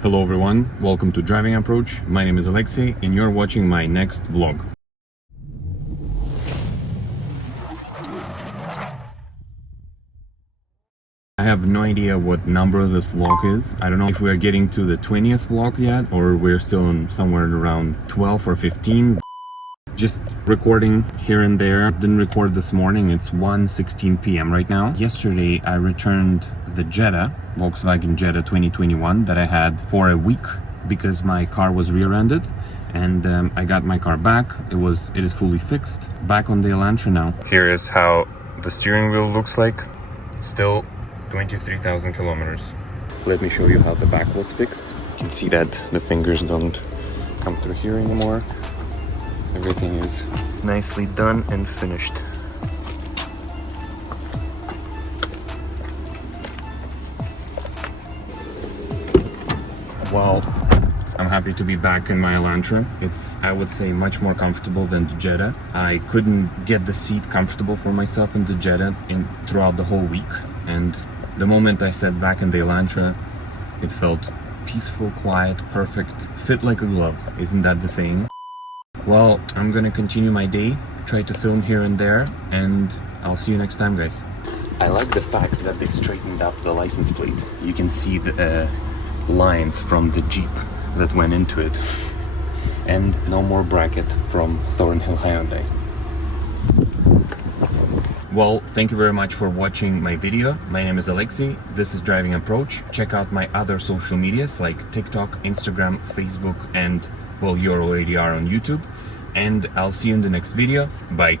Hello everyone, welcome to Driving Approach. My name is Alexei and you're watching my next vlog. I have no idea what number this vlog is. I don't know if we're getting to the 20th vlog yet or we're still on somewhere around 12 or 15. Just recording here and there. Didn't record this morning. It's 1:16 p.m. right now. Yesterday I returned the Jetta, Volkswagen Jetta 2021 that I had for a week because my car was rear-ended, and I got my car back. It is fully fixed. Back on the Elantra now. Here is how the steering wheel looks like. Still 23,000 kilometers. Let me show you how the back was fixed. You can see that the fingers don't come through here anymore. Everything is nicely done and finished. Well, I'm happy to be back in my Elantra. It's, I would say, much more comfortable than the Jetta. I couldn't get the seat comfortable for myself in the Jetta throughout the whole week. And the moment I sat back in the Elantra, it felt peaceful, quiet, perfect, fit like a glove. Isn't that the saying? Well, I'm gonna continue my day, try to film here and there, and I'll see you next time, guys. I like the fact that they straightened up the license plate. You can see the lines from the Jeep that went into it. And no more bracket from Thornhill Hyundai. Well, thank you very much for watching my video. My name is Alexei. This is Driving Approach. Check out my other social medias like TikTok, Instagram, Facebook, and well, you already are on YouTube. And I'll see you in the next video. Bye.